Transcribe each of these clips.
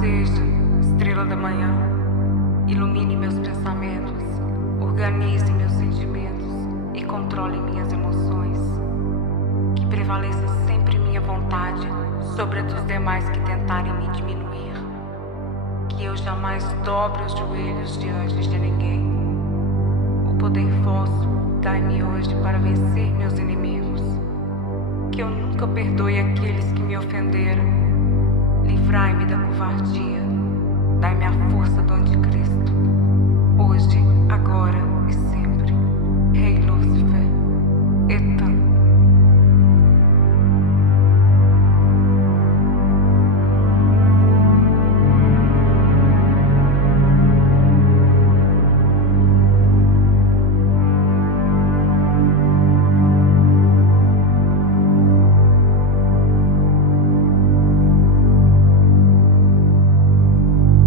Seja, estrela da manhã, ilumine meus pensamentos, organize meus sentimentos e controle minhas emoções. Que prevaleça sempre minha vontade sobre a dos demais que tentarem me diminuir. Que eu jamais dobre os joelhos diante de ninguém. O poder vosso dai-me hoje para vencer meus inimigos. Que eu nunca perdoe aqueles que me ofenderam. Livrai-me da covardia, dai-me a força do anticristo, hoje, agora e sempre. Rei Lúcifer, Etan.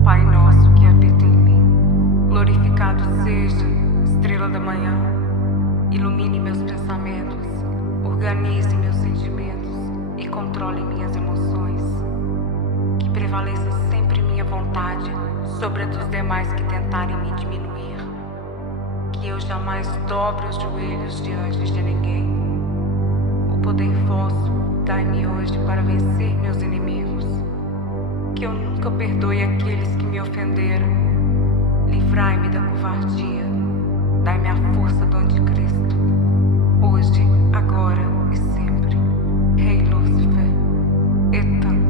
Pai nosso que habita em mim, glorificado seja, estrela da manhã, ilumine meus pensamentos, organize meus sentimentos e controle minhas emoções. Que prevaleça sempre minha vontade sobre a dos demais que tentarem me diminuir. Que eu jamais dobre os joelhos diante de ninguém. O poder vosso dai-me hoje para vencer meus inimigos. Que eu nunca perdoe aqueles que me ofenderam. Livrai-me da covardia, dai-me a força do anticristo, hoje, agora e sempre. Rei Lúcifer, Etan.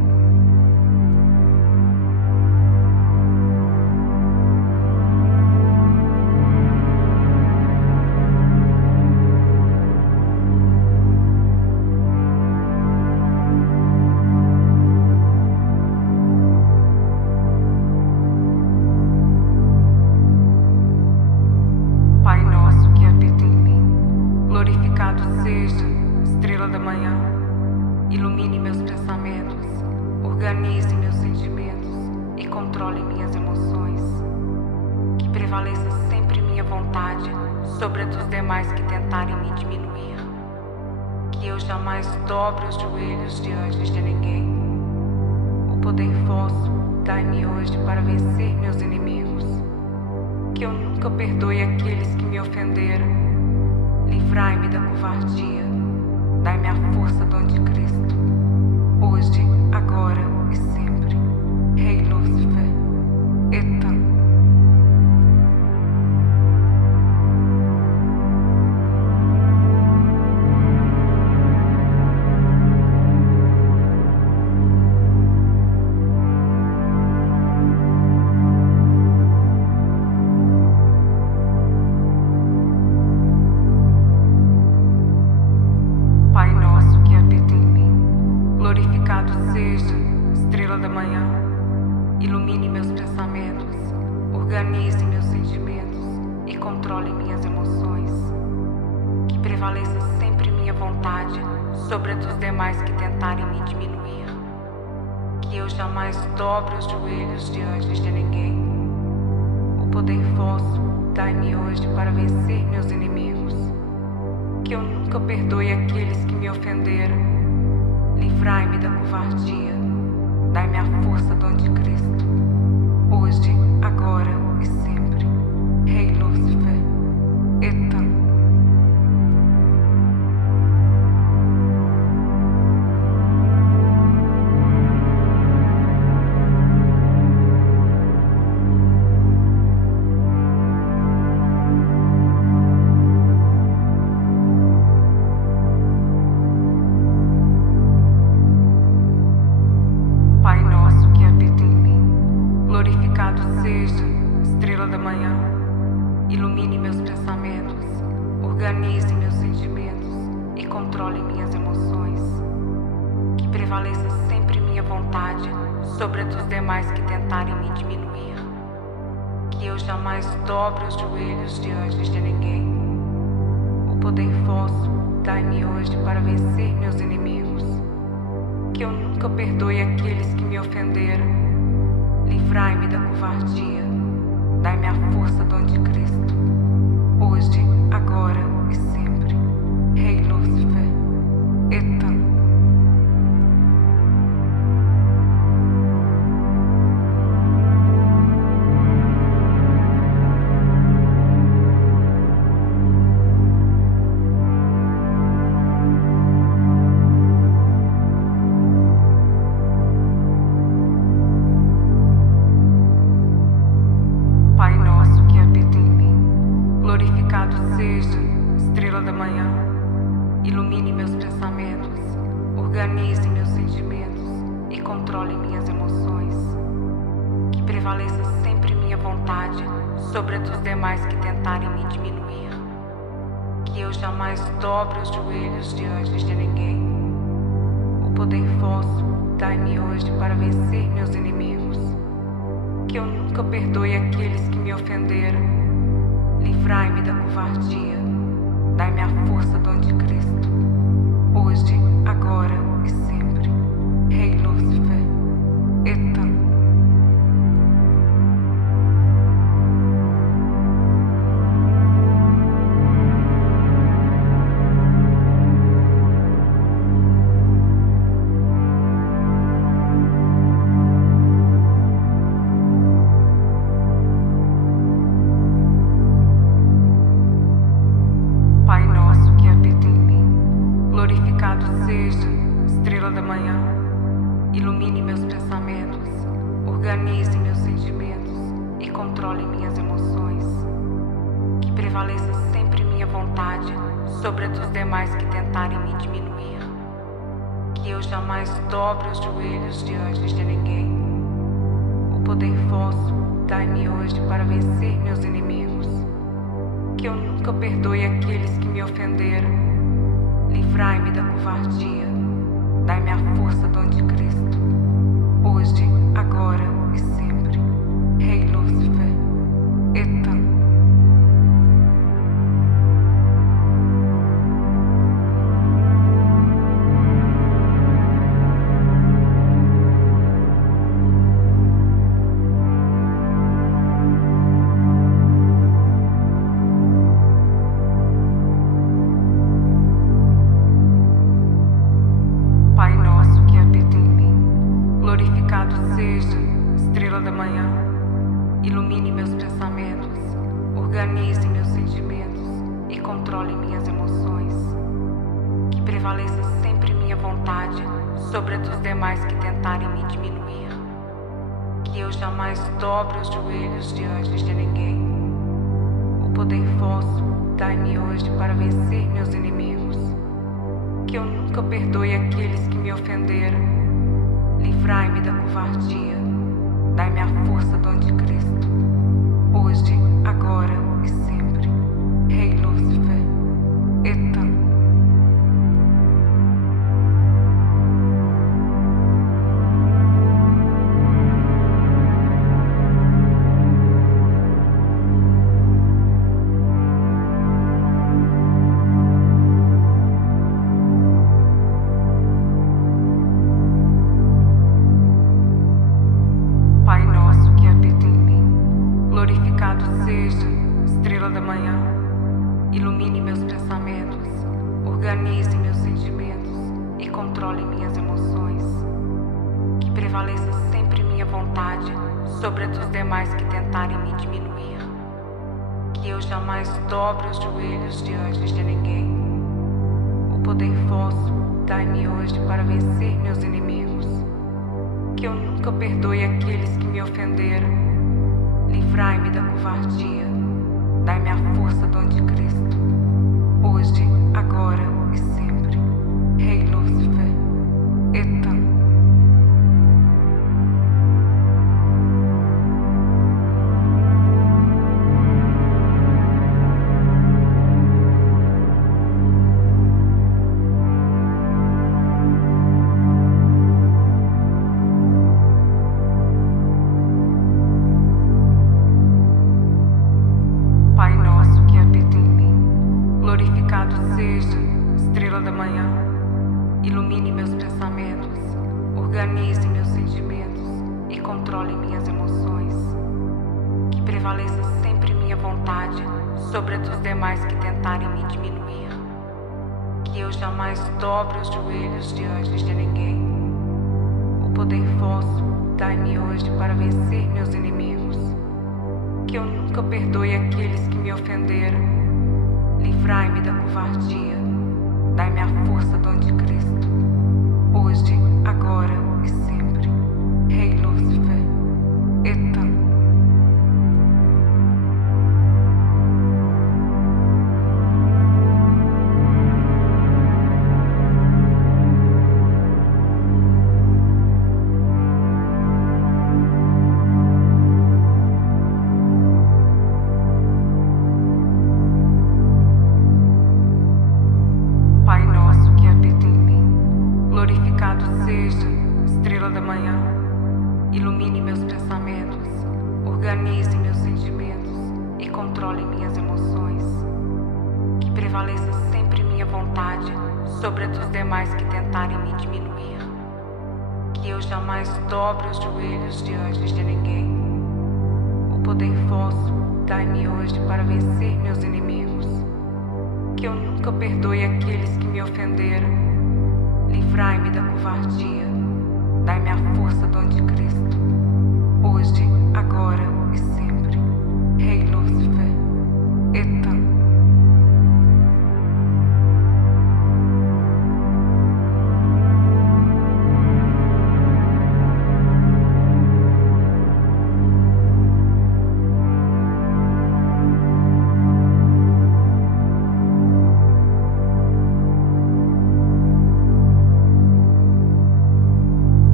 Pai nosso que habita em mim, glorificado seja, estrela da manhã, ilumine meus pensamentos, organize meus sentimentos e controle minhas emoções. Que prevaleça sempre minha vontade sobre a dos demais que tentarem me diminuir. Que eu jamais dobre os joelhos diante de ninguém. O poder vosso dai-me hoje para vencer meus inimigos. Que eu nunca perdoe aqueles que me ofenderam. Livrai-me da covardia, dai-me a força do anticristo, hoje, agora e sempre. Rei Lúcifer, Etan. Pai nosso que habita em mim, glorificado seja, estrela da manhã, ilumine meus pensamentos, organize meus sentimentos e controle minhas emoções. Que prevaleça sempre minha vontade sobre a dos demais que tentarem me diminuir. Que eu jamais dobre os joelhos diante de ninguém. O poder vosso dai-me hoje para vencer meus inimigos. Que eu nunca perdoe aqueles que me ofenderam. Livrai-me da covardia, dai-me a força do anticristo, hoje, agora e sempre. Rei Lúcifer, Etan. da manhã, ilumine meus pensamentos, organize meus sentimentos e controle minhas emoções. Que prevaleça sempre minha vontade sobre a dos demais que tentarem me diminuir. Que eu jamais dobre os joelhos diante de ninguém. O poder vosso dai-me hoje para vencer meus inimigos. Que eu nunca perdoe aqueles que me ofenderam. Livrai-me da covardia. Dai-me a força do anticristo. Hoje, agora e sempre. Rei Lúcifer, Etan. Pai nosso que habita em mim, glorificado seja, estrela da manhã. Ilumine meus pensamentos, organize meus sentimentos e controle minhas emoções. Que prevaleça sempre minha vontade sobre a dos demais que tentarem me diminuir. Que eu jamais dobre os joelhos diante de ninguém. O poder vosso dai-me hoje para vencer meus inimigos. Que eu nunca perdoe aqueles que me ofenderam. Livrai-me da covardia. Dai-me a força do anticristo. Hoje, agora e sempre. Rei Lúcifer, Etan. Pai nosso que habita em mim, glorificado seja, estrela da manhã. Ilumine meus pensamentos, organize meus sentimentos e controle minhas emoções. Que prevaleça sempre minha vontade sobre a dos demais que tentarem me diminuir. Que eu jamais dobre os joelhos diante de ninguém. O poder vosso dai-me hoje para vencer meus inimigos. Que eu nunca perdoe aqueles que me ofenderam. Livrai-me da covardia. Dai-me a força do anticristo. Hoje, agora e sempre. Rei Lúcifer, Etan. Pai nosso que habita em mim, glorificado seja, estrela da manhã. Ilumine meus pensamentos, organize meus sentimentos e controle minhas emoções. Que prevaleça sempre minha vontade sobre a dos demais que tentarem me diminuir. Que eu jamais dobre os joelhos diante de ninguém. O poder vosso dai-me hoje para vencer meus inimigos. Que eu nunca perdoe aqueles que me ofenderam. Livrai-me da covardia. Dai-me a força do anticristo. Hoje, agora e sempre. Rei Lúcifer, Etan. Pai nosso que habita em mim, glorificado seja, estrela da manhã. Ilumine meus pensamentos, organize meus sentimentos e controle minhas emoções. Que prevaleça sempre minha vontade sobre a dos demais que tentarem me diminuir. Que eu jamais dobre os joelhos diante de ninguém. O poder vosso dai-me hoje para vencer meus inimigos. Que eu nunca perdoe aqueles que me ofenderam. Livrai-me da covardia. Dai-me a força do anticristo. Hoje, agora e sempre. Rei Lúcifer, Etan. da manhã, ilumine meus pensamentos, organize meus sentimentos e controle minhas emoções. Que prevaleça sempre minha vontade sobre a dos demais que tentarem me diminuir. Que eu jamais dobre os joelhos diante de ninguém. O poder vosso dai-me hoje para vencer meus inimigos. Que eu nunca perdoe aqueles que me ofenderam. Livrai-me da covardia. Dai-me a força do anticristo. Hoje, agora e sempre. Rei Lúcifer, Etan. Pai nosso que habita em mim, glorificado seja, estrela da manhã. Ilumine meus pensamentos, organize meus sentimentos e controle minhas emoções. Que prevaleça sempre minha vontade sobre a dos demais que tentarem me diminuir. Que eu jamais dobre os joelhos diante de ninguém. O poder vosso dai-me hoje para vencer meus inimigos. Que eu nunca perdoe aqueles que me ofenderam. Livrai-me da covardia. Dai-me a força do anticristo. Hoje, agora e sempre. Rei Lúcifer, Etan.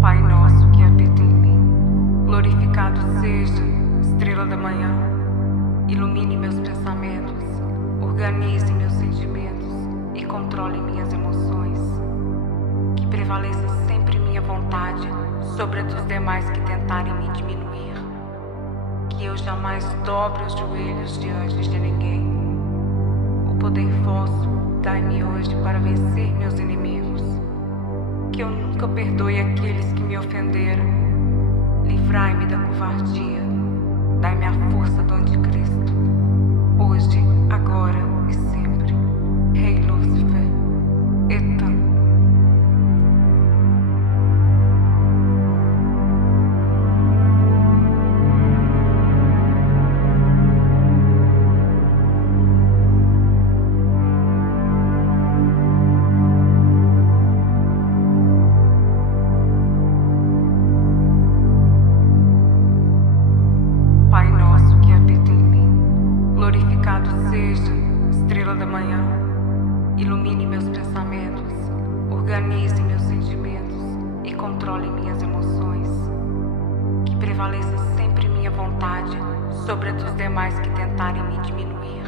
Pai nosso que habita em mim, glorificado seja, estrela da manhã. Ilumine meus pensamentos, organize meus sentimentos e controle minhas emoções. Que prevaleça sempre minha vontade sobre a dos demais que tentarem me diminuir. Que eu jamais dobre os joelhos diante de ninguém. O poder vosso dai-me hoje para vencer meus inimigos. Que eu nunca perdoe aqueles que me ofenderam. Livrai-me da covardia. Dai-me a força do anticristo. Hoje, agora e sempre. Rei Lúcifer, Etan. Pai nosso que habita em mim, glorificado seja, estrela da manhã. Ilumine meus pensamentos, organize meus sentimentos e controle minhas emoções. Que prevaleça sempre minha vontade sobre a dos demais que tentarem me diminuir.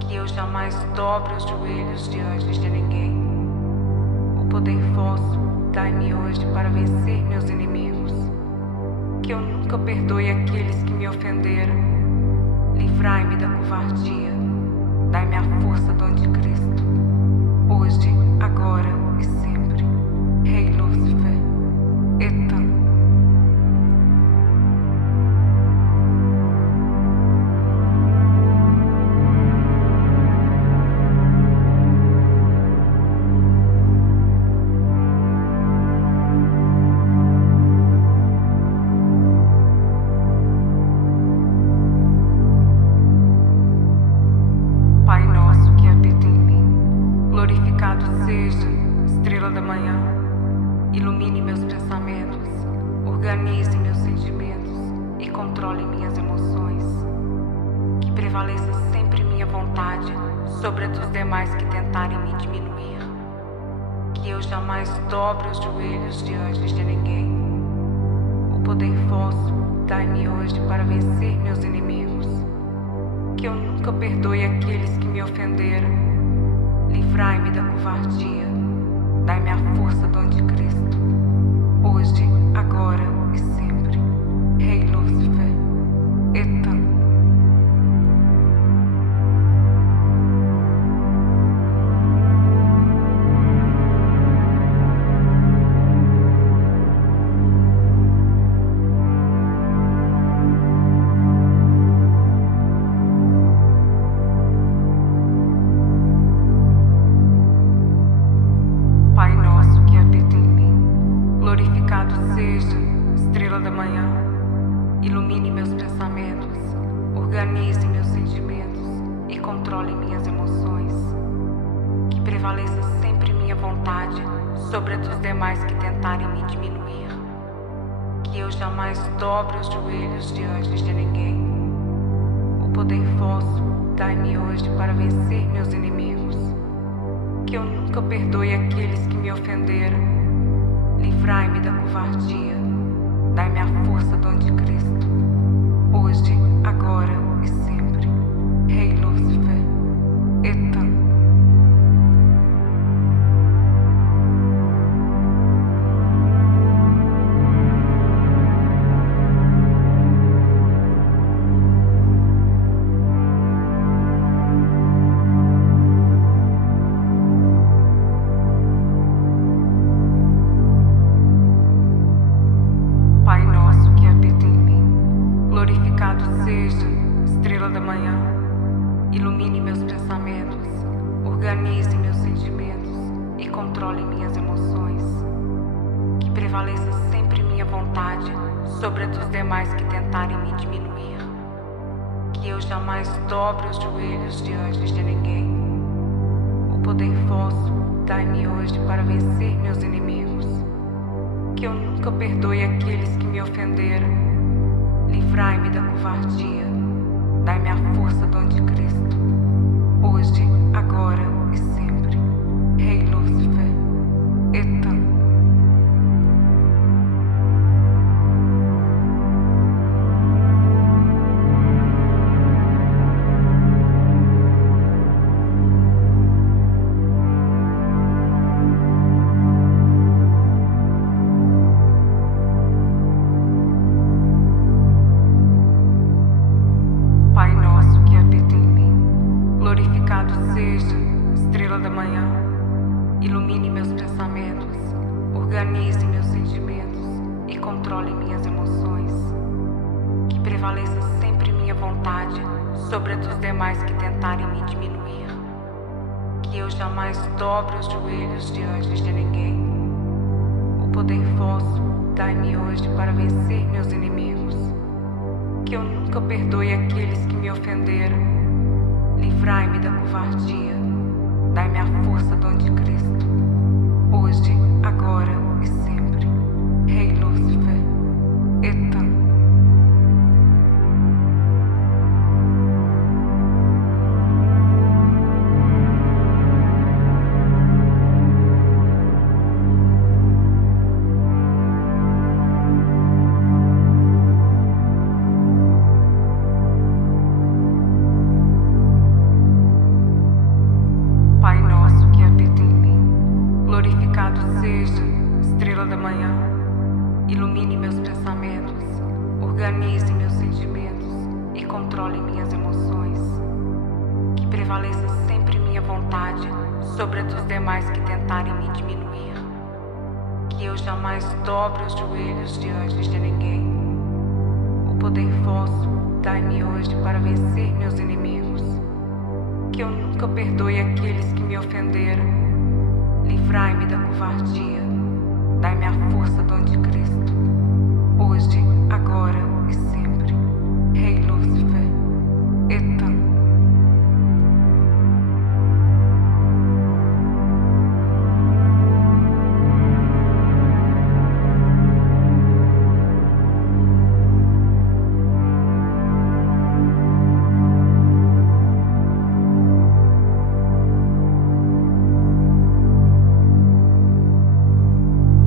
Que eu jamais dobre os joelhos diante de ninguém. O poder vosso dai-me hoje para vencer meus inimigos. Que eu nunca perdoe aqueles que me ofenderam. Livrai-me da covardia. Dai-me a força do anticristo. Hoje, agora e sempre. Rei Lúcifer, Etan. Pai nosso que habita em mim, glorificado seja, estrela da manhã. Ilumine meus pensamentos, organize meus sentimentos e controle minhas emoções. Que prevaleça sempre minha vontade sobre a dos demais que tentarem me diminuir. Que eu jamais dobre os joelhos diante de ninguém. O poder vosso dai-me hoje para vencer meus inimigos. Que eu nunca perdoe aqueles que me ofenderam. Livrai-me da covardia. Dai-me a força do anticristo. Hoje, agora e sempre. Rei Lúcifer, Etan. meus sentimentos e controle minhas emoções. Que prevaleça sempre minha vontade sobre a dos demais que tentarem me diminuir. Que eu jamais dobre os joelhos diante de ninguém. O poder vosso dai-me hoje para vencer meus inimigos. Que eu nunca perdoe aqueles que me ofenderam. Livrai-me da covardia. Dai-me a força do anticristo. Hoje, agora e sempre. Rei Lúcifer, Etan. Pai nosso que habita em mim, glorificado seja, estrela da manhã. Ilumine meus pensamentos, organize meus sentimentos e controle minhas emoções. Que prevaleça sempre minha vontade sobre a dos demais que tentarem me diminuir. Que eu jamais dobre os joelhos diante de ninguém. O poder vosso dai-me hoje para vencer meus inimigos. Que eu nunca perdoe aqueles que me ofenderam. Livrai-me da covardia. Dai-me a força do anticristo. Hoje, agora e sempre. Rei Lúcifer, Etan. Pai nosso que habita em mim, glorificado seja, estrela da manhã. Ilumine meus pensamentos, organize meus sentimentos e controle minhas emoções. Que prevaleça sempre minha vontade sobre a dos demais que tentarem me diminuir. Que eu jamais dobre os joelhos diante de ninguém. O poder vosso dai-me hoje para vencer meus inimigos. Que eu nunca perdoe aqueles que me ofenderam. Livrai-me da covardia. Dai-me a força do anticristo. Hoje, agora e sempre. Rei Lúcifer, Etan. Pai nosso que habita em mim, glorificado seja, estrela da manhã. Ilumine meus pensamentos, organize meus sentimentos e controle minhas emoções. Que prevaleça sempre minha vontade sobre a dos demais que tentarem me diminuir. Que eu jamais dobre os joelhos diante de ninguém. O poder vosso dai-me hoje para vencer meus inimigos. Que eu nunca perdoe aqueles que me ofenderam. Livrai-me da covardia. Dai-me a força do anticristo. Hoje, agora e sempre. Rei Lúcifer, Etan.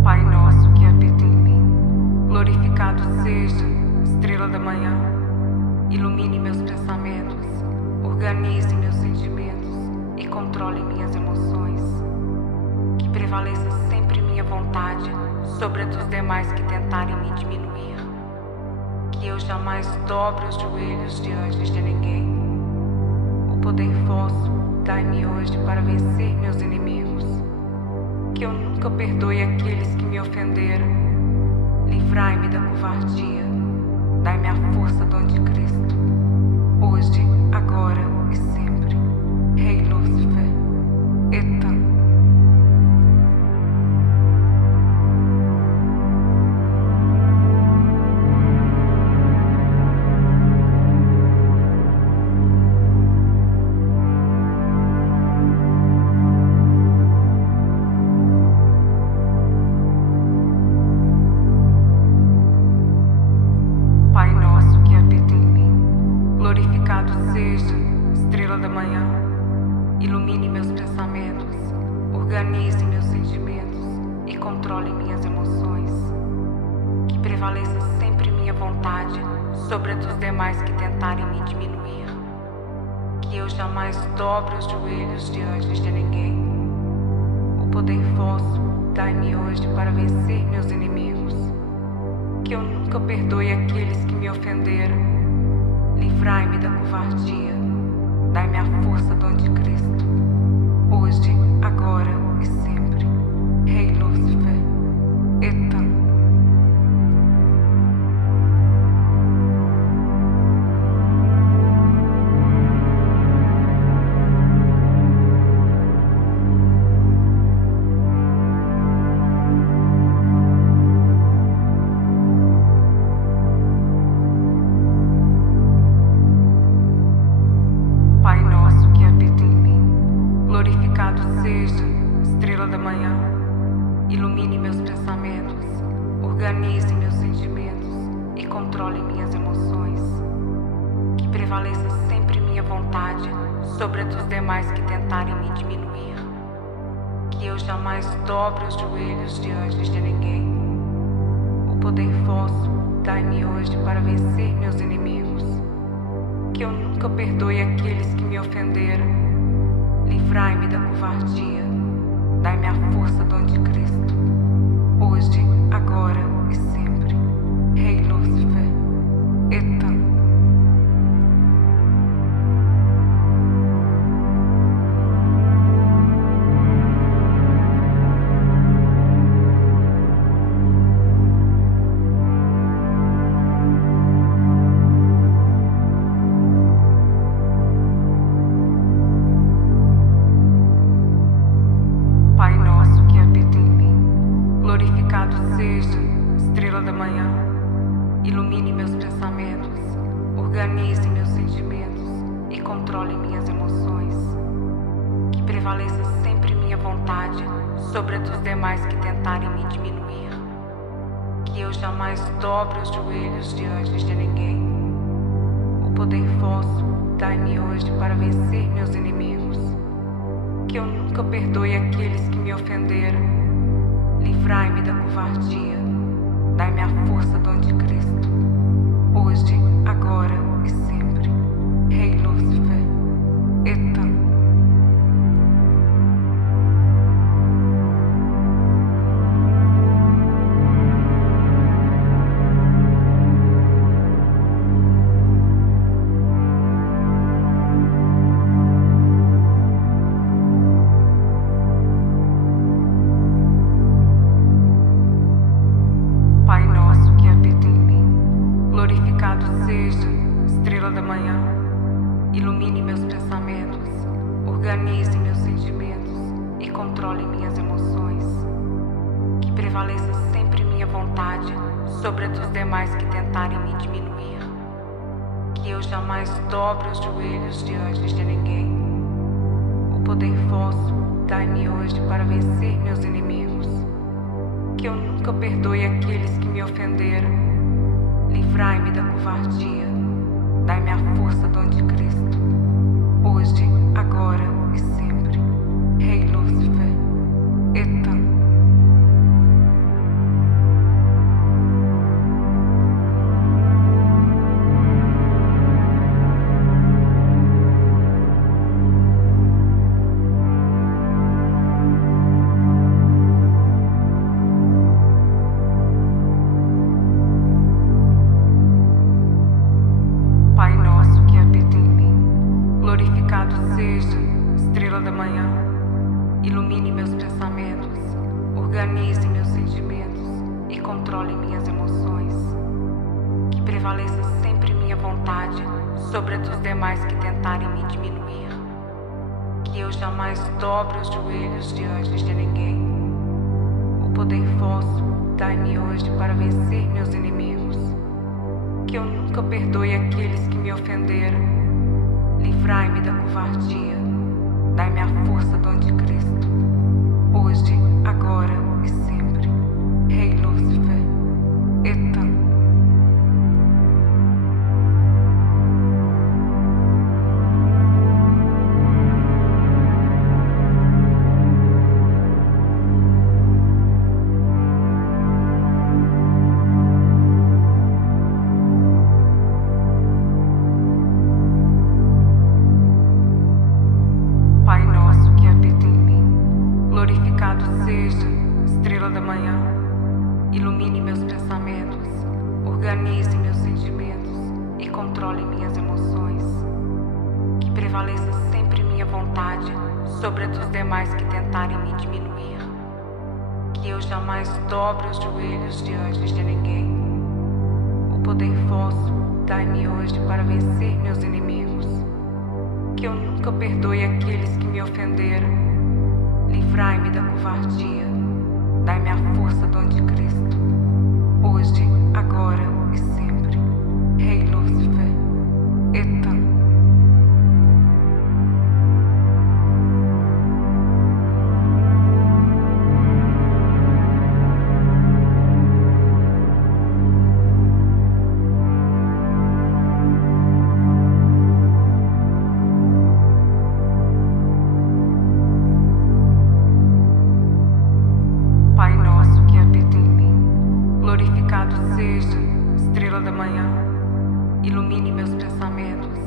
Pai nosso que habita em mim, glorificado seja, estrela da manhã. Ilumine meus pensamentos, organize meus sentimentos e controle minhas emoções. Que prevaleça sempre minha vontade sobre a dos demais que tentarem me diminuir. Que eu jamais dobre os joelhos diante de ninguém. O poder vosso dai-me hoje para vencer meus inimigos. Que eu nunca perdoe aqueles que me ofenderam. Livrai-me da covardia. Dai-me a força do anticristo. Hoje, agora e sempre. Rei Lúcifer, Etan. Glorificado seja, estrela da manhã, ilumine meus pensamentos, organize meus sentimentos e controle minhas emoções. Que prevaleça sempre minha vontade sobre a dos demais que tentarem me diminuir. Que eu jamais dobre os joelhos diante de ninguém. O poder vosso dai-me hoje para vencer meus inimigos. Que eu nunca perdoe aqueles que me ofenderam. Livrai-me da covardia. Dai-me a força do anticristo. Hoje, agora e sempre. Rei Lúcifer, Etan. Pai nosso que habita em mim, glorificado seja, estrela da manhã, ilumine meus pensamentos, organize meus sentimentos e controle minhas emoções. Que prevaleça sempre minha vontade sobre a dos demais que tentarem me diminuir. Que eu jamais dobre os joelhos diante de ninguém. O poder vosso dai-me hoje para vencer meus inimigos. Que eu nunca perdoe aqueles que me ofenderam. Livrai-me da covardia. Dai-me a força do anticristo. Hoje, agora e sempre. Rei Lúcifer, Etan. Pai nosso que habita em mim, glorificado seja, estrela da manhã, ilumine meus pensamentos, organize meus sentimentos e controle minhas emoções. Que prevaleça sempre minha vontade sobre a dos demais que tentarem me diminuir. Que eu jamais dobre os joelhos diante de ninguém. O poder vosso dai-me hoje para vencer meus inimigos. Que eu nunca perdoe aqueles que me ofenderam. Livrai-me da covardia. Dai-me a força do anticristo. Hoje, agora e sempre. Rei Lúcifer, Etan. Pai nosso que habita em mim, glorificado seja, estrela da manhã, ilumine meus pensamentos, organize meus sentimentos e controle minhas emoções. Que prevaleça sempre minha vontade sobre a dos demais que tentarem me diminuir. Que eu jamais dobre os joelhos diante de ninguém. O poder vosso dai-me hoje para vencer meus inimigos. Que eu nunca perdoe aqueles que me ofenderam. Livrai-me da covardia. Dai-me a força do anticristo. Hoje, agora e sempre. Rei Lúcifer, Etan. Pai nosso que habita em mim, glorificado seja, estrela da manhã, ilumine meus pensamentos, organize meus sentimentos e controle minhas emoções. Que prevaleça sempre minha vontade sobre a dos demais que tentarem me diminuir. Que eu jamais dobre os joelhos diante de ninguém. O poder vosso dai-me hoje para vencer meus inimigos. Que eu nunca perdoe aqueles que me ofenderam. Livrai-me da covardia. Dai-me a força do anticristo. Hoje, agora e sempre. Rei Lúcifer, Etan. da manhã, ilumine meus pensamentos, organize meus sentimentos e controle minhas emoções. Que prevaleça sempre minha vontade sobre a dos demais que tentarem me diminuir. Que eu jamais dobre os joelhos diante de ninguém. O poder vosso dai-me hoje para vencer meus inimigos. Que eu nunca perdoe aqueles que me ofenderam. Livrai-me da covardia. Dai-me a força do anticristo. Hoje, agora e sempre. Rei Lúcifer, Etan. Pai nosso que habita em mim, glorificado seja, estrela da manhã. Ilumine meus pensamentos,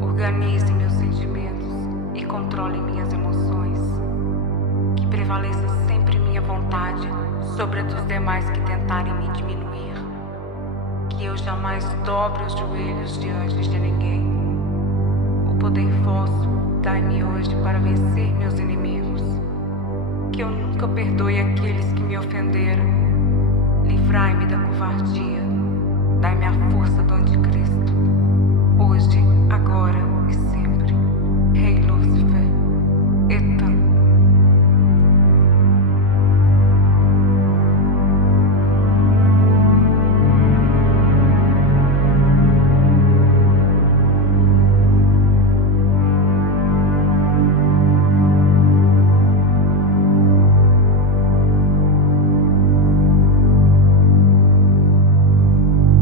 organize meus sentimentos e controle minhas emoções. Que prevaleça sempre minha vontade sobre a dos demais que tentarem me diminuir. Que eu jamais dobre os joelhos diante de ninguém. O poder vosso dai-me hoje para vencer meus inimigos. Que eu nunca perdoe aqueles que me ofenderam. Livrai-me da covardia. Dai-me a força do anticristo. Hoje, agora e sempre. Rei Lúcifer, Etan.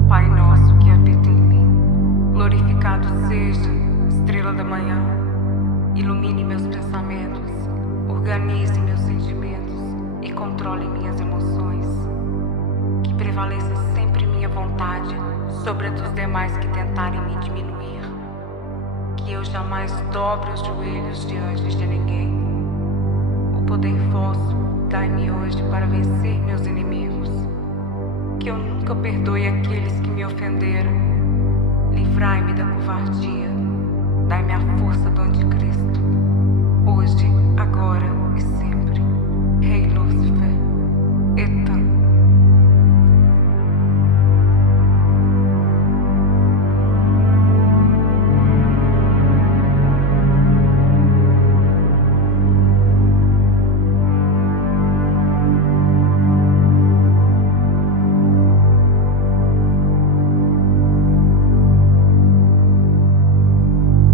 Pai nosso que habita em mim, glorificado seja, estrela da manhã. Ilumine meus pensamentos, organize meus sentimentos e controle minhas emoções. Que prevaleça sempre minha vontade sobre a dos demais que tentarem me diminuir. Que eu jamais dobre os joelhos diante de ninguém. O poder vosso dai-me hoje para vencer meus inimigos. Que eu nunca perdoe aqueles que me ofenderam. Livrai-me da covardia. Dai-me a força do anticristo. Hoje, agora e sempre. Rei Lúcifer, Etan.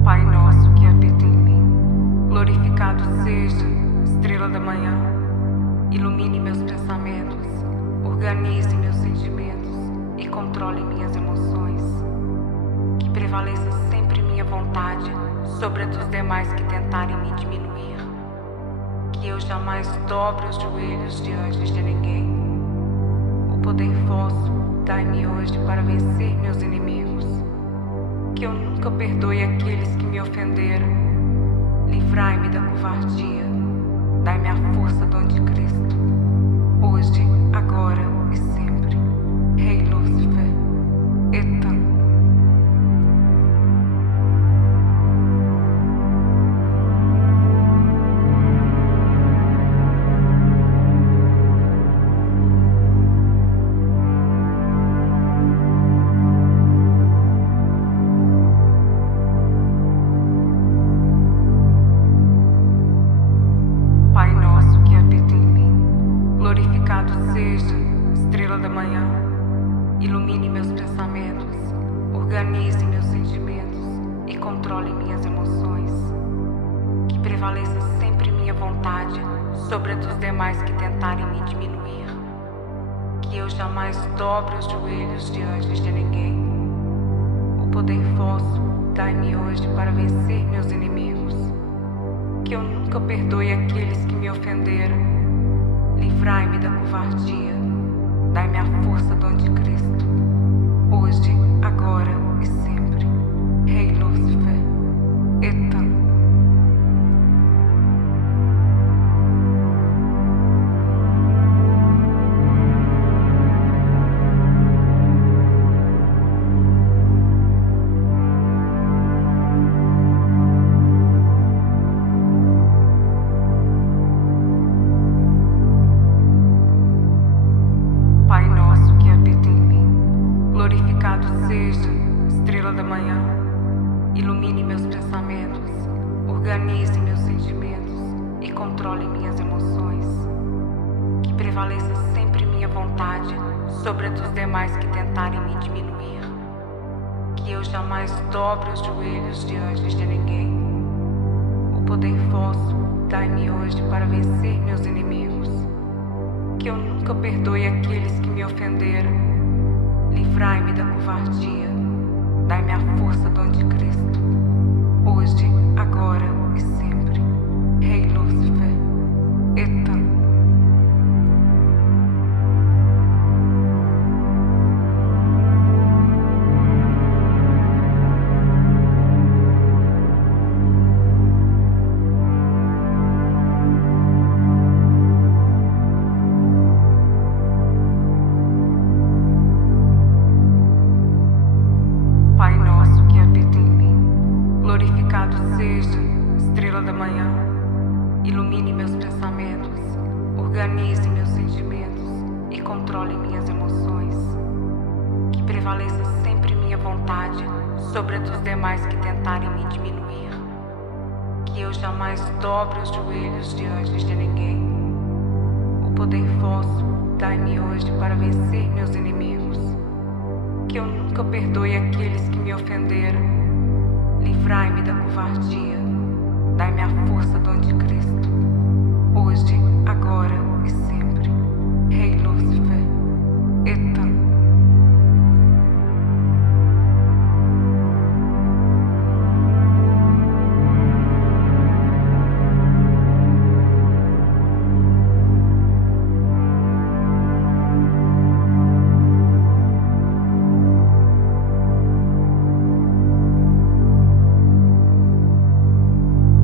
Pai nosso que habita em mim, glorificado seja, estrela da manhã. Ilumine meus pensamentos, organize meus sentimentos e controle minhas emoções. Que prevaleça sempre minha vontade sobre a dos demais que tentarem me diminuir. Que eu jamais dobre os joelhos diante de ninguém. O poder vosso dai-me hoje para vencer meus inimigos. Que eu nunca perdoe aqueles que me ofenderam. Livrai-me da covardia. Dai-me a força do anticristo. Hoje, agora e sempre. Rei Lúcifer, Etan. Pai nosso que habita em mim, glorificado seja, estrela da manhã. Ilumine meus pensamentos, organize meus sentimentos e controle minhas emoções. Que prevaleça sempre minha vontade sobre a dos demais que tentarem me diminuir. Que eu jamais dobre os joelhos diante de ninguém. O poder vosso dai-me hoje para vencer meus inimigos. Que eu nunca perdoe aqueles que me ofenderam. Livrai-me da covardia. Dai-me a força do anticristo. Hoje, agora e sempre. Rei Lúcifer, Etan. organize meus sentimentos e controle minhas emoções. Que prevaleça sempre minha vontade sobre a dos demais que tentarem me diminuir. Que eu jamais dobre os joelhos diante de ninguém. O poder vosso dai-me hoje para vencer meus inimigos. Que eu nunca perdoe aqueles que me ofenderam. Livrai-me da covardia. Dai-me a força do anticristo. Hoje, agora e sempre. Rei Lúcifer, Etan. Pai nosso que habita em mim, glorificado seja, estrela da manhã. Ilumine meus pensamentos, organize meus sentimentos e controle minhas emoções. Que prevaleça sempre minha vontade sobre a dos demais que tentarem me diminuir. Que eu jamais dobre os joelhos diante de ninguém. O poder vosso dai-me hoje para vencer meus inimigos. Que eu nunca perdoe aqueles que me ofenderam. Livrai-me da covardia. Dai-me a força do anticristo. Hoje, agora e sempre. Rei Lúcifer, Etan.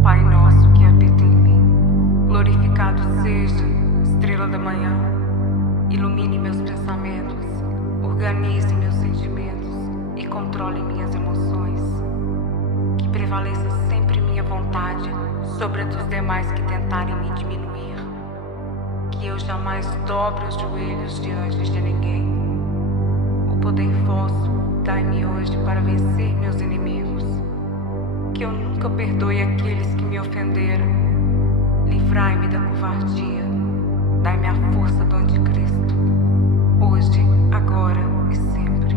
Pai nosso que habita em mim, glorificado seja, estrela da manhã. Ilumine meus pensamentos, organize meus sentimentos e controle minhas emoções. Que prevaleça sempre minha vontade sobre a dos demais que tentarem me diminuir. Que eu jamais dobre os joelhos diante de ninguém. O poder vosso dai-me hoje para vencer meus inimigos. Que eu nunca perdoe aqueles que me ofenderam. Livrai-me da covardia. Dai-me a força do anticristo. Hoje, agora e sempre.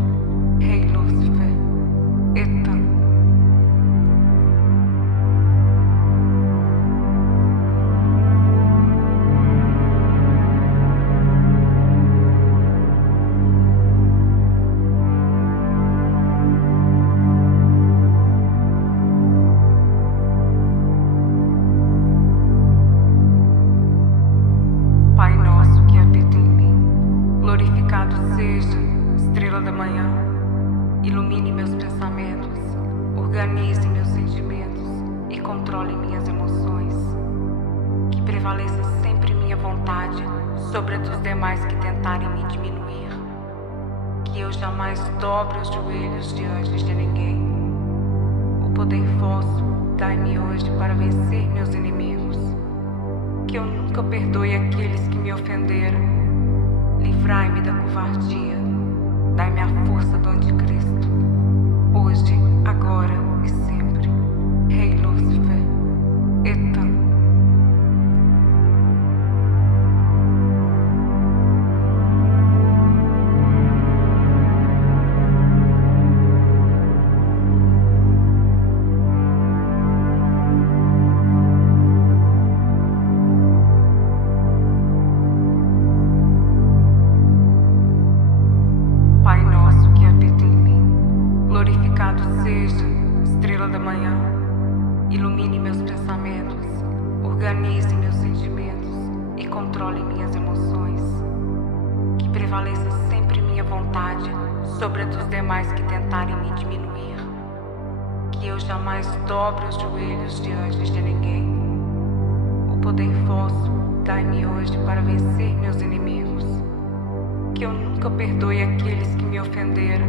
Rei Lúcifer, Etan. Pai nosso que habita em mim, glorificado seja, estrela da manhã. Ilumine meus pensamentos, organize meus sentimentos e controle minhas emoções. Que prevaleça sempre minha vontade sobre a dos demais que tentarem me diminuir. Que eu jamais dobre os joelhos diante de ninguém. O poder vosso dai-me hoje para vencer meus inimigos. Que eu nunca perdoe aqueles que me ofenderam. Livrai-me da covardia. Dai-me a força do anticristo. Hoje, agora e sempre. Rei Lúcifer, Etan. Pai nosso que habita em mim, glorificado seja, estrela da manhã. Ilumine meus pensamentos, organize meus sentimentos e controle minhas emoções. Que prevaleça sempre minha vontade sobre a dos demais que tentarem me diminuir. Que eu jamais dobre os joelhos diante de ninguém. O poder vosso dai-me hoje para vencer meus inimigos. Que eu nunca perdoe aqueles que me ofenderam.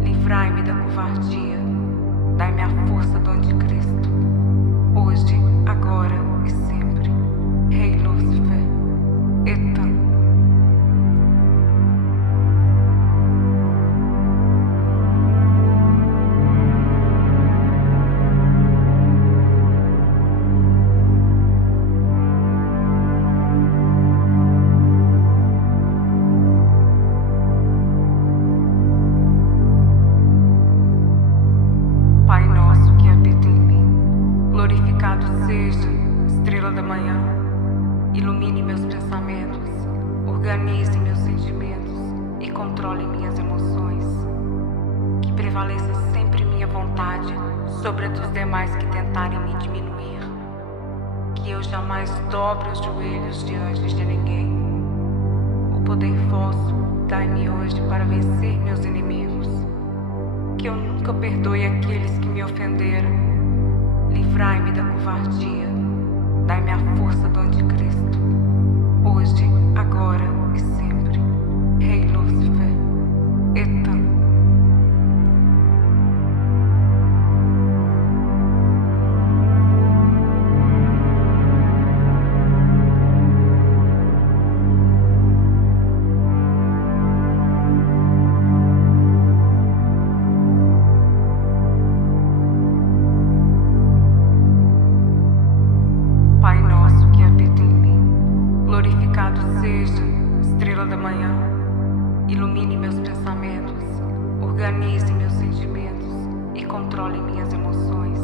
Livrai-me da covardia. Dai-me a força do anticristo. Hoje, agora e sempre. Rei Lúcifer, Etan. organize meus sentimentos e controle minhas emoções. Que prevaleça sempre minha vontade sobre a dos demais que tentarem me diminuir. Que eu jamais dobre os joelhos diante de ninguém. O poder vosso dai-me hoje para vencer meus inimigos. Que eu nunca perdoe aqueles que me ofenderam. Livrai-me da covardia. Dai-me a força do anticristo. Hoje, agora e sempre. Rei Lúcifer, Etan. Pai nosso que habita em mim, glorificado seja, estrela da manhã. Ilumine meus pensamentos, organize meus sentimentos e controle minhas emoções.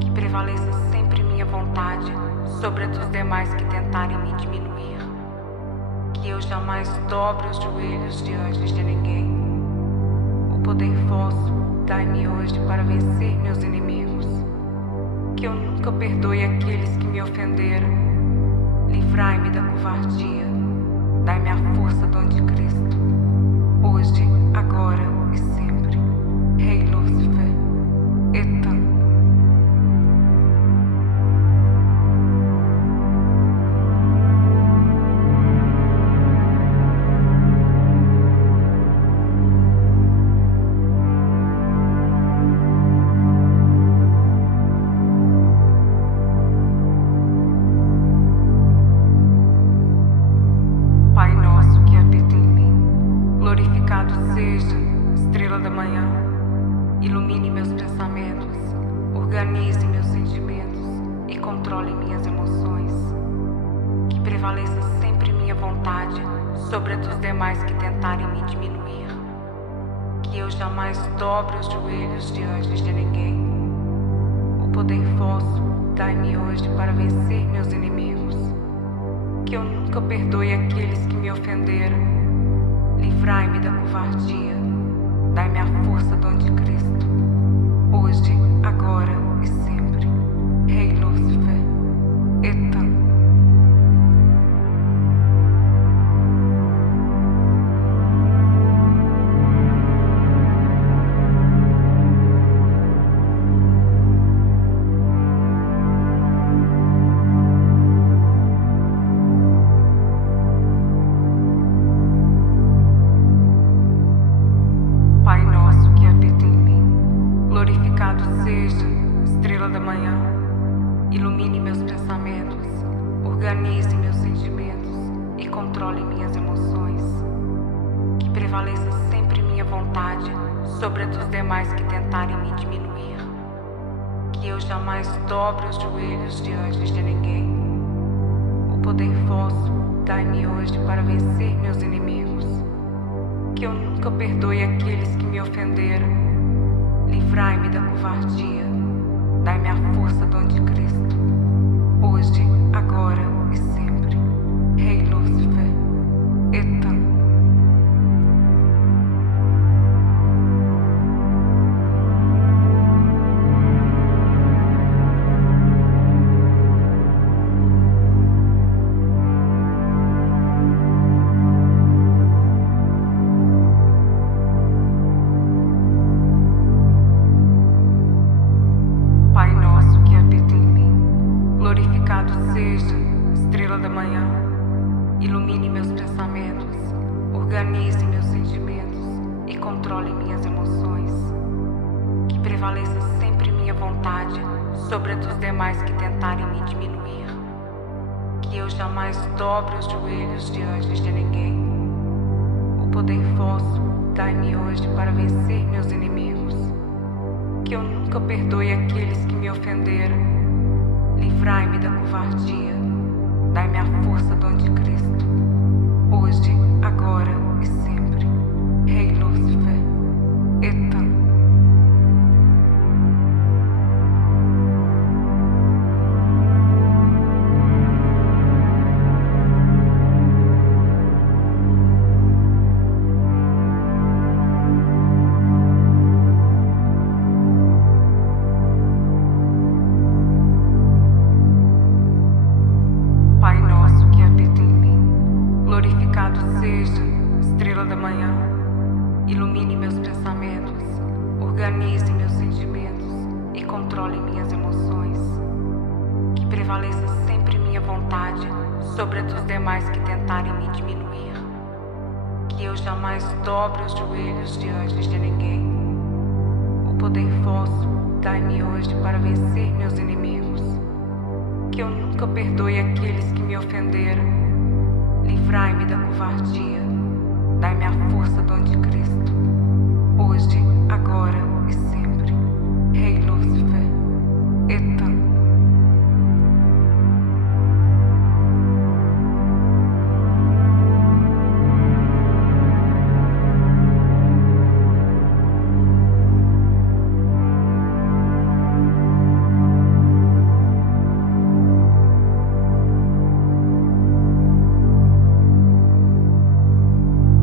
Que prevaleça sempre minha vontade sobre a dos demais que tentarem me diminuir. Que eu jamais dobre os joelhos diante de ninguém. O poder vosso dai-me hoje para vencer meus inimigos. Que eu nunca perdoe aqueles que me ofenderam. Livrai-me da covardia. Dai-me a força do anticristo. Hoje, agora e sempre. Rei Lúcifer, Etan. Pai nosso que habita em mim, glorificado seja, estrela da manhã. Ilumine meus pensamentos, organize meus sentimentos e controle minhas emoções. Que prevaleça sempre minha vontade sobre a dos demais que tentarem me diminuir. Que eu jamais dobre os joelhos diante de ninguém. O poder vosso dai-me hoje para vencer meus inimigos. Que eu nunca perdoe aqueles que me ofenderam. Livrai-me da covardia. Dai-me a força do anticristo. Hoje, agora e sempre. Rei Lúcifer, Etan. Pai nosso que habita em mim, glorificado seja, estrela da manhã. Ilumine meus pensamentos, organize meus sentimentos e controle minhas emoções. Que prevaleça sempre minha vontade sobre a dos demais que tentarem me diminuir. Que eu jamais dobre os joelhos diante de ninguém. O poder vosso dai-me hoje para vencer meus inimigos. Que eu nunca perdoe aqueles que me ofenderam. Livrai-me da covardia. Dai-me a força do anticristo. Hoje, agora e sempre. Rei Lúcifer, Etan. Pai nosso que habita em mim, glorificado seja, estrela da manhã. Ilumine meus pensamentos, organize meus sentimentos e controle minhas emoções. Que prevaleça sempre minha vontade sobre a dos demais que tentarem me diminuir. Que eu jamais dobre os joelhos diante de ninguém. O poder vosso dai-me hoje para vencer meus inimigos. Que eu nunca perdoe aqueles que me ofenderam. Livrai-me da covardia. Dai-me a força do anticristo. Hoje, agora e sempre. Rei Lúcifer, Etan. organize meus sentimentos e controle minhas emoções. Que prevaleça sempre minha vontade sobre a dos demais que tentarem me diminuir. Que eu jamais dobre os joelhos diante de ninguém. O poder vosso dai-me hoje para vencer meus inimigos. Que eu nunca perdoe aqueles que me ofenderam. Livrai-me da covardia. Dai-me a força do anticristo. Hoje, agora e sempre. Rei Lúcifer, Etan.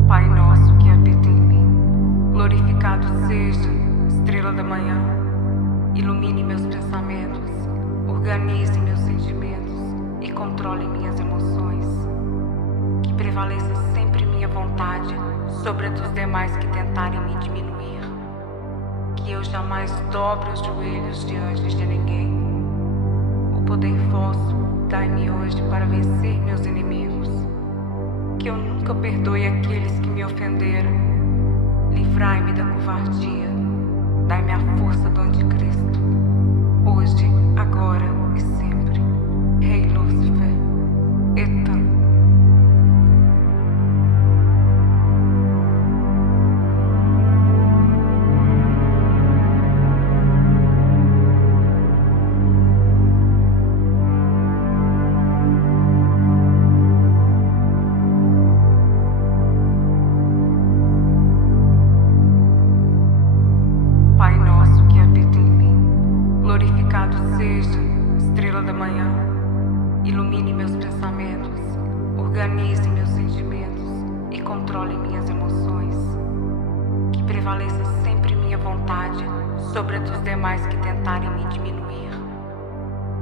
Pai nosso que habita em mim, glorificado seja, estrela da manhã. Ilumine meus pensamentos, organize meus sentimentos e controle minhas emoções. Que prevaleça sempre minha vontade sobre a dos demais que tentarem me diminuir. Que eu jamais dobre os joelhos diante de ninguém. O poder vosso dai-me hoje para vencer meus inimigos. Que eu nunca perdoe aqueles que me ofenderam. Livrai-me da covardia. Dai-me a força do anticristo. Hoje, agora e sempre. Rei Lúcifer, Etan. Pai nosso que habita em mim, glorificado seja, estrela da manhã. Ilumine meus pensamentos, organize meus sentimentos e controle minhas emoções. Que prevaleça sempre minha vontade sobre a dos demais que tentarem me diminuir.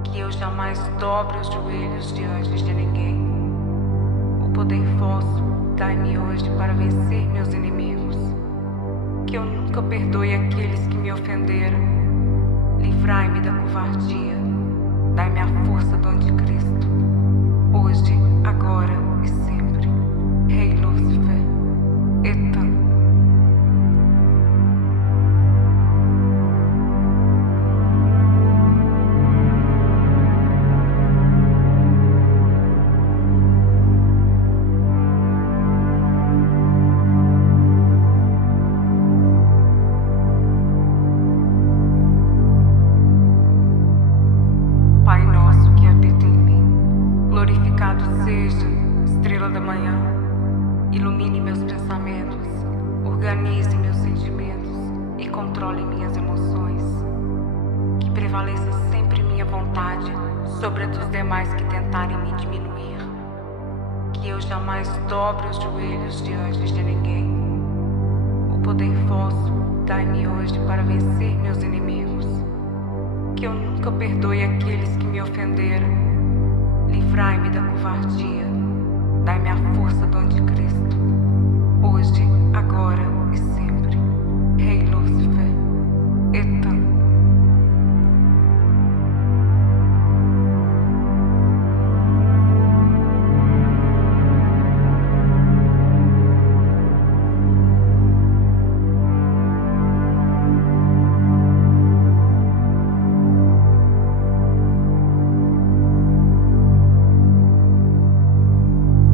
Que eu jamais dobre os joelhos diante de ninguém. O poder vosso dai-me hoje para vencer meus inimigos. Que eu nunca perdoe aqueles que me ofenderam. Livrai-me da covardia. Dai-me a força do anticristo. Hoje, agora e sempre. Rei Lúcifer, Etan. Pai nosso que habita em mim, glorificado seja, estrela da manhã. Ilumine meus pensamentos, organize meus sentimentos e controle minhas emoções. Que prevaleça sempre minha vontade sobre a dos demais que tentarem me diminuir. Que eu jamais dobre os joelhos diante de ninguém. O poder vosso dai-me hoje para vencer meus inimigos. Que eu nunca perdoe aqueles que me ofenderam. Livrai-me da covardia. Dai-me a força do anticristo. Hoje, agora e sempre. Rei Lúcifer, Etan.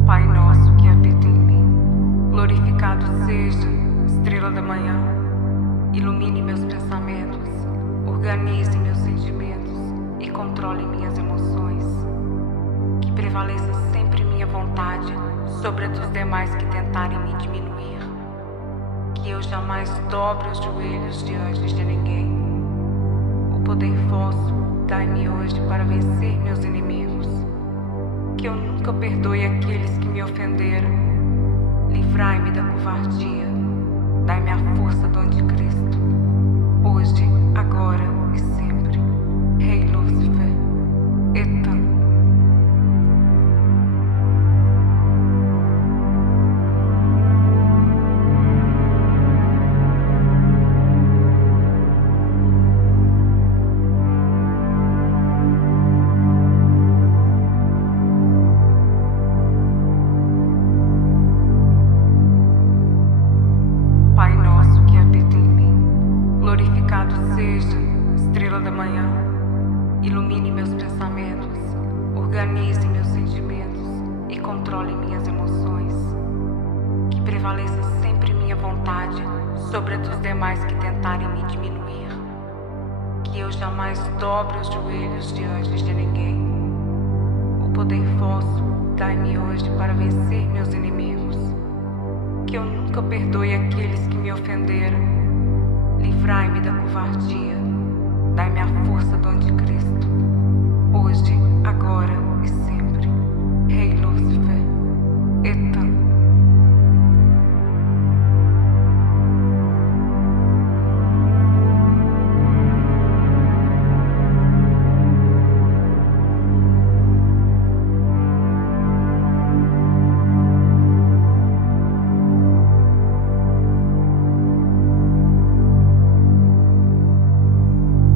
Pai nosso que habita em mim, glorificado seja, estrela da manhã. Ilumine meus pensamentos, organize meus sentimentos e controle minhas emoções. Que prevaleça sempre minha vontade sobre a dos demais que tentarem me diminuir. Que eu jamais dobre os joelhos diante de ninguém. O poder vosso dai-me hoje para vencer meus inimigos. Que eu nunca perdoe aqueles que me ofenderam. Livrai-me da covardia. Dai-me a força do anticristo. Hoje, agora e sempre. Rei Lúcifer, Etan. ilumine meus pensamentos, organize meus sentimentos e controle minhas emoções. Que prevaleça sempre minha vontade sobre a dos demais que tentarem me diminuir. Que eu jamais dobre os joelhos diante de ninguém. O poder vosso dai-me hoje para vencer meus inimigos. Que eu nunca perdoe aqueles que me ofenderam. Livrai-me da covardia. Dai-me a força do anticristo. Hoje, agora e sempre. Rei Lúcifer, Etan.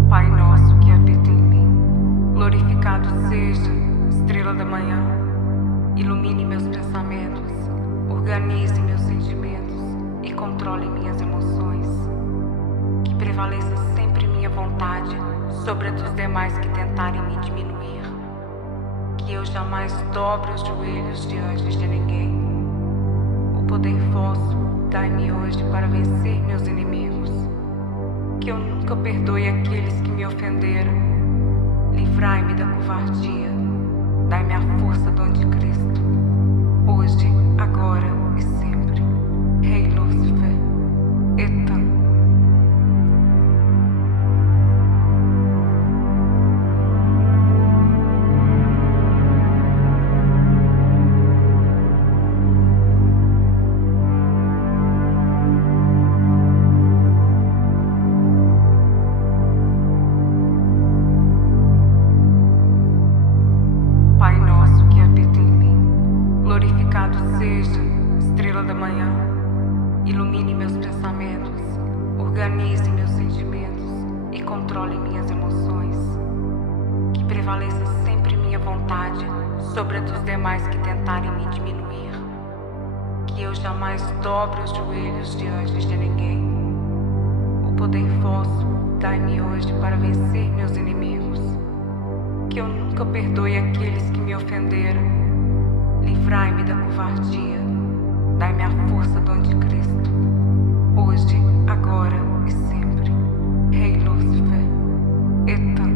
Pai nosso que habita em mim, glorificado seja, estrela da manhã. Ilumine meus pensamentos, organize meus sentimentos e controle minhas emoções. Que prevaleça sempre minha vontade sobre a dos demais que tentarem me diminuir. Que eu jamais dobre os joelhos diante de ninguém. O poder vosso dai-me hoje para vencer meus inimigos. Que eu nunca perdoe aqueles que me ofenderam. Livrai-me da covardia. Dai-me a força do anticristo. Hoje, agora e sempre. Rei Lúcifer, Etan. Pai nosso que habita em mim, glorificado seja, estrela da manhã. Ilumine meus pensamentos, organize meus sentimentos e controle minhas emoções. Que prevaleça sempre minha vontade sobre a dos demais que tentarem me diminuir. Que eu jamais dobre os joelhos diante de ninguém. O poder vosso dai-me hoje para vencer meus inimigos. Que eu nunca perdoe aqueles que me ofenderam. Livrai-me da covardia. Dai-me a força do anticristo. Hoje, agora e sempre. Rei Lúcifer, Etan.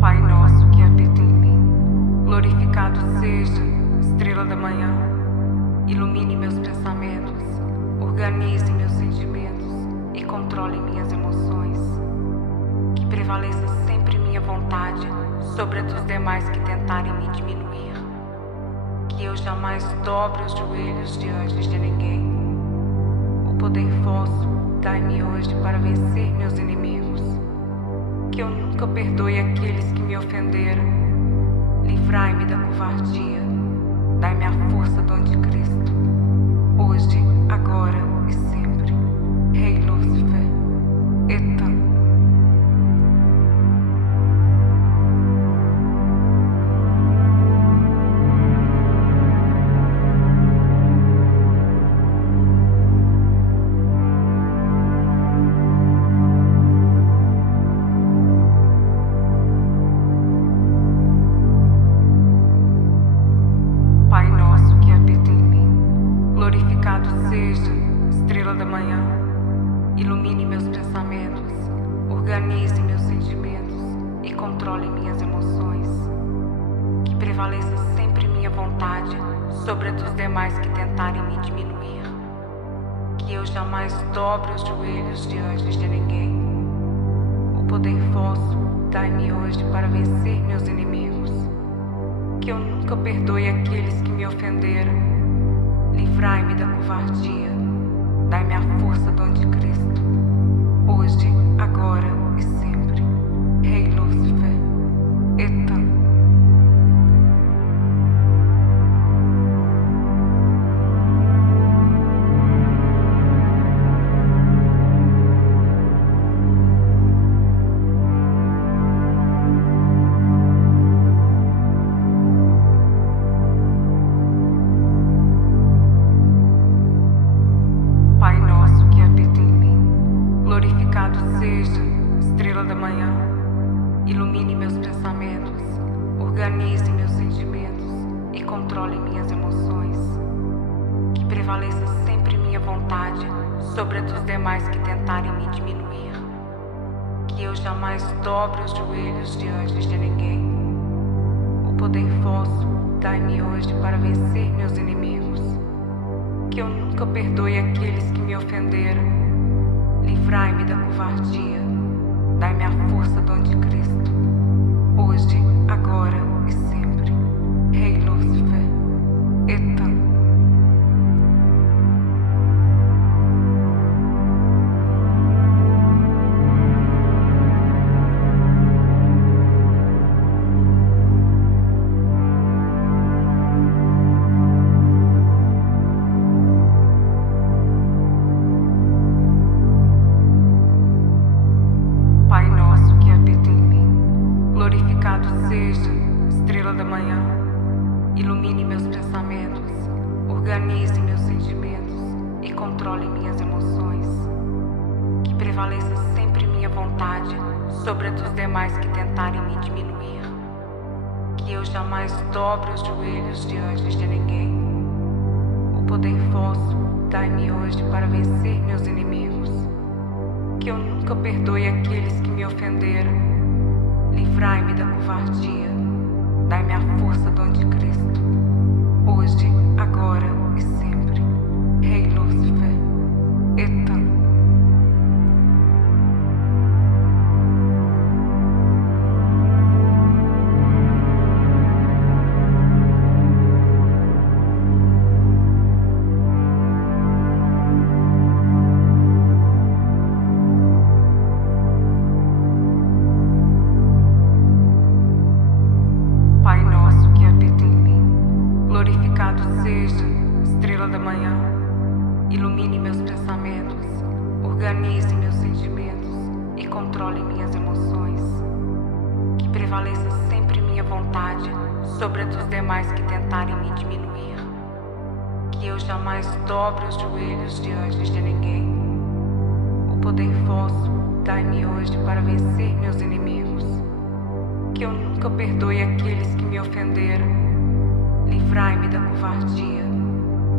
Pai nosso que habita em mim, glorificado seja, estrela da manhã. Ilumine meus pensamentos, organize meus sentimentos e controle minhas emoções. Que prevaleça sempre minha vontade sobre a dos demais que tentarem me diminuir. Que eu jamais dobre os joelhos diante de ninguém. O poder vosso dai-me hoje para vencer meus inimigos. Que eu nunca perdoe aqueles que me ofenderam. Livrai-me da covardia. Dai-me a força do anticristo. Hoje, agora e sempre. Rei Lúcifer, Etan. Pai nosso que habita em mim, glorificado seja, estrela da manhã. Ilumine meus pensamentos, organize meus sentimentos e controle minhas emoções. Que prevaleça sempre minha vontade sobre a dos demais que tentarem me diminuir. Que eu jamais dobre os joelhos diante de ninguém. O poder vosso dai-me hoje para vencer meus inimigos. Que eu nunca perdoe aqueles que me ofenderam. Livrai-me da covardia. Dai-me a força do anticristo. Hoje, agora e sempre. Rei Lúcifer, Etan. seja estrela da manhã, ilumine meus pensamentos, organize meus sentimentos e controle minhas emoções. Que prevaleça sempre minha vontade sobre a dos demais que tentarem me diminuir. Que eu jamais dobre os joelhos diante de ninguém. O poder vosso dai-me hoje para vencer meus inimigos. Que eu nunca perdoe aqueles que me ofenderam. Livrai-me da covardia. Dai-me a força do anticristo. Hoje, agora e sempre. Rei Lúcifer, Etan. Pai nosso que habita em mim, glorificado seja, estrela da manhã. Ilumine meus pensamentos, organize meus sentimentos e controle minhas emoções. Que prevaleça sempre minha vontade sobre a dos demais que tentarem me diminuir. Que eu jamais dobre os joelhos diante de ninguém. O poder vosso dai-me hoje para vencer meus inimigos. Que eu nunca perdoe aqueles que me ofenderam. Livrai-me da covardia. Dai-me a força do anticristo. Hoje, agora e sempre. Rei Lúcifer, Etan. Pai nosso que habita em mim, glorificado seja, estrela da manhã. Ilumine meus pensamentos, organize meus sentimentos e controle minhas emoções. Que prevaleça sempre minha vontade sobre a dos demais que tentarem me diminuir. Que eu jamais dobre os joelhos diante de ninguém. O poder vosso dai-me hoje para vencer meus inimigos. Que eu nunca perdoe aqueles que me ofenderam. Livrai-me da covardia.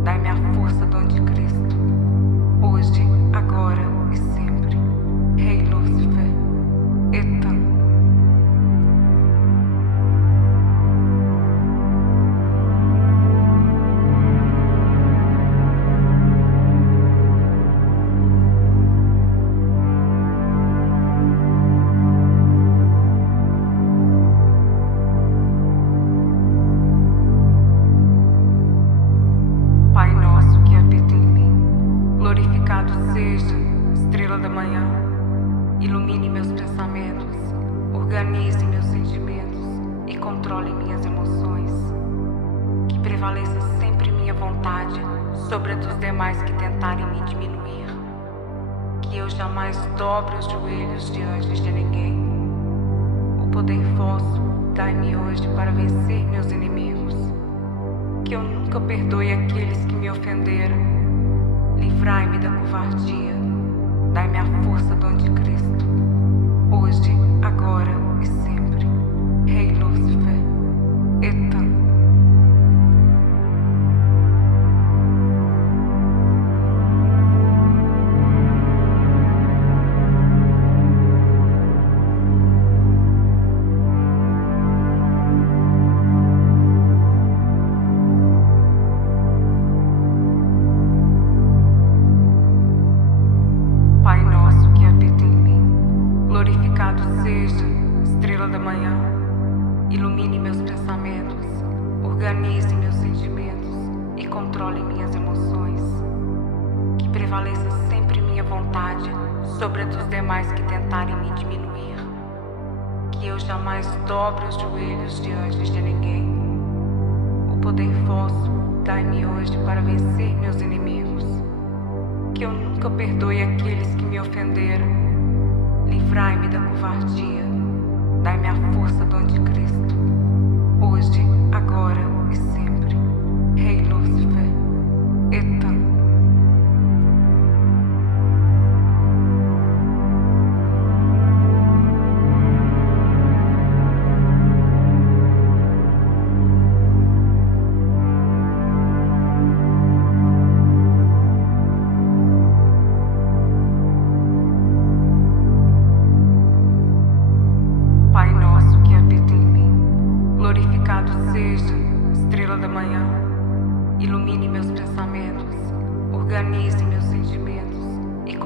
Dai-me a força do anticristo. Hoje, agora e sempre. Rei Lúcifer, Etan. Pai nosso que habita em mim, glorificado seja, estrela da manhã. Ilumine meus pensamentos, organize meus sentimentos e controle minhas emoções. Que prevaleça sempre minha vontade sobre a dos demais que tentarem me diminuir. Que eu jamais dobre os joelhos diante de ninguém. O poder vosso dai-me hoje para vencer meus inimigos. Que eu nunca perdoe aqueles que me ofenderam. Livrai-me da covardia. Dai-me a força do anticristo. Hoje, agora e sempre. Rei Lúcifer, Etan. Pai nosso que habita em mim, glorificado seja, estrela da manhã. Ilumine meus pensamentos, organize meus sentimentos e controle minhas emoções. Que prevaleça sempre minha vontade sobre a dos demais que tentarem me diminuir. Que eu jamais dobre os joelhos diante de ninguém. O poder vosso dai-me hoje para vencer meus inimigos. Que eu nunca perdoe aqueles que me ofenderam. Livrai-me da covardia. Dai-me a força do anticristo. Hoje, agora e sempre. Rei Lúcifer, Etan.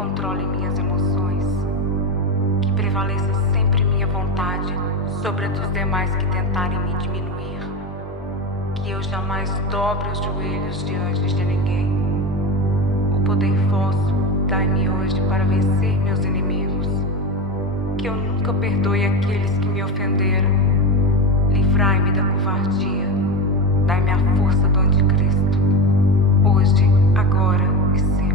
controle minhas emoções. Que prevaleça sempre minha vontade sobre a dos demais que tentarem me diminuir. Que eu jamais dobre os joelhos diante de ninguém. O poder vosso dai-me hoje para vencer meus inimigos. Que eu nunca perdoe aqueles que me ofenderam. Livrai-me da covardia. Dai-me a força do anticristo, hoje, agora e sempre.